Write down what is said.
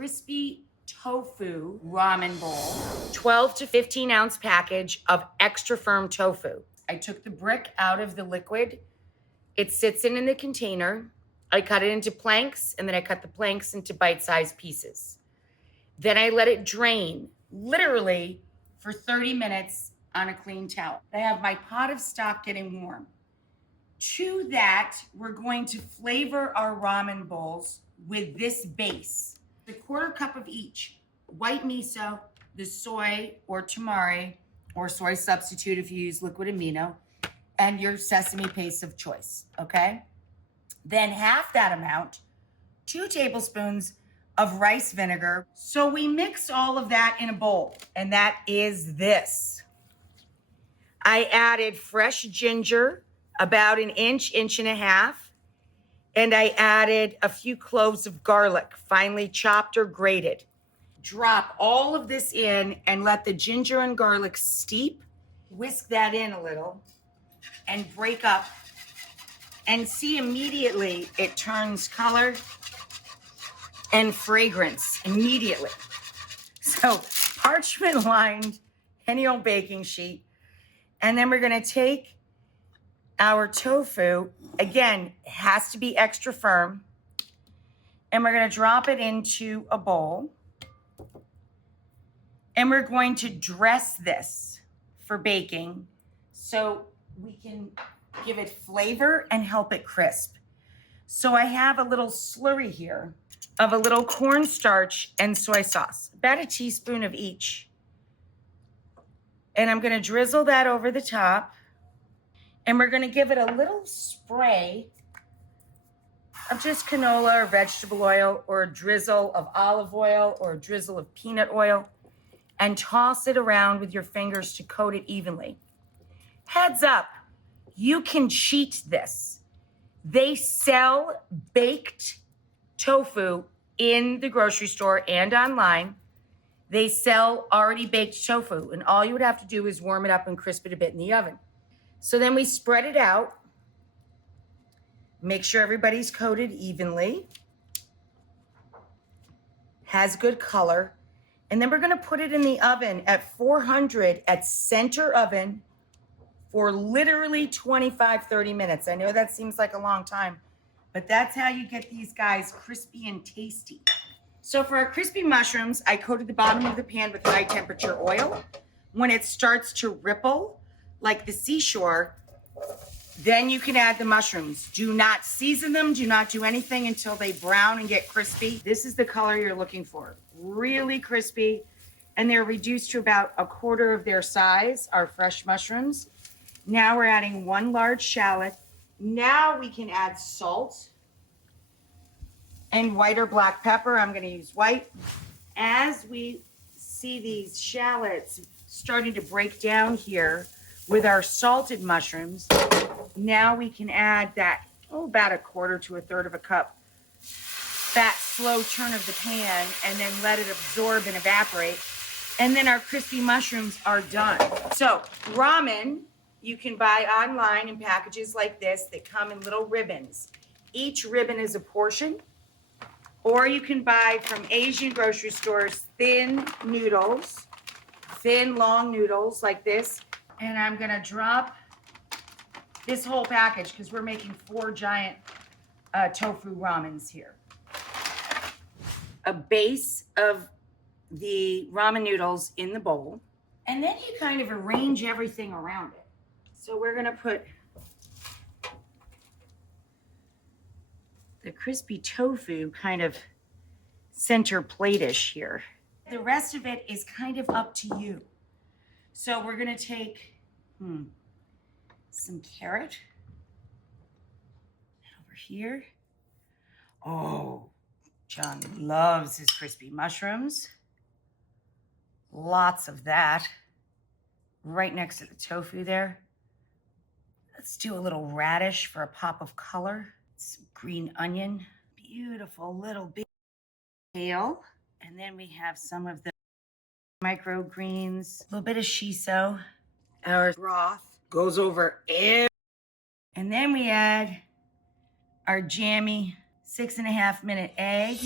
crispy tofu ramen bowl, 12 to 15 ounce package of extra firm tofu. I took the brick out of the liquid. It sits in the container. I cut it into planks, and then I cut the planks into bite-sized pieces. Then I let it drain, literally for 30 minutes on a clean towel. I have my pot of stock getting warm. To that, we're going to flavor our ramen bowls with this base. A quarter cup of each. White miso, the soy or tamari, or soy substitute if you use liquid amino, and your sesame paste of choice, okay? Then half that amount, 2 tablespoons of rice vinegar. So we mix all of that in a bowl, and that is this. I added fresh ginger, about an inch and a half, and I added a few cloves of garlic, finely chopped or grated. Drop all of this in and let the ginger and garlic steep. Whisk that in a little and break up, and see immediately it turns color and fragrance immediately. So parchment lined, any old baking sheet. And then we're gonna take our tofu, again, it has to be extra firm, and we're gonna drop it into a bowl. And we're going to dress this for baking so we can give it flavor and help it crisp. So I have a little slurry here of a little cornstarch and soy sauce, about a teaspoon of each. And I'm gonna drizzle that over the top, and we're gonna give it a little spray of just canola or vegetable oil, or a drizzle of olive oil, or a drizzle of peanut oil, and toss it around with your fingers to coat it evenly. Heads up, you can cheat this. They sell baked tofu in the grocery store and online. They sell already baked tofu, and all you would have to do is warm it up and crisp it a bit in the oven. So then we spread it out. Make sure everybody's coated evenly. Has good color. And then we're gonna put it in the oven at 400 at center oven for literally 25, 30 minutes. I know that seems like a long time, but that's how you get these guys crispy and tasty. So for our crispy mushrooms, I coated the bottom of the pan with high temperature oil. When it starts to ripple, like the seashore, then you can add the mushrooms. Do not season them, do not do anything until they brown and get crispy. This is the color you're looking for. Really crispy, and they're reduced to about a quarter of their size, our fresh mushrooms. Now we're adding 1 large shallot. Now we can add salt and white or black pepper. I'm gonna use white. As we see these shallots starting to break down here with our salted mushrooms, now we can add that, about a quarter to a third of a cup. That slow turn of the pan, and then let it absorb and evaporate. And then our crispy mushrooms are done. So ramen, you can buy online in packages like this that come in little ribbons. Each ribbon is a portion. Or you can buy from Asian grocery stores thin noodles, thin long noodles like this. And I'm gonna drop this whole package because we're making 4 giant tofu ramens here. A base of the ramen noodles in the bowl, and then you kind of arrange everything around it. So we're gonna put the crispy tofu kind of center plate-ish here. The rest of it is kind of up to you. So we're gonna take some carrot over here. Oh, John loves his crispy mushrooms. Lots of that. Right next to the tofu there. Let's do a little radish for a pop of color. Some green onion. Beautiful little bit of kale. And then we have some of the microgreens. A little bit of shiso. Our broth goes over everything. And then we add our jammy 6.5-minute egg.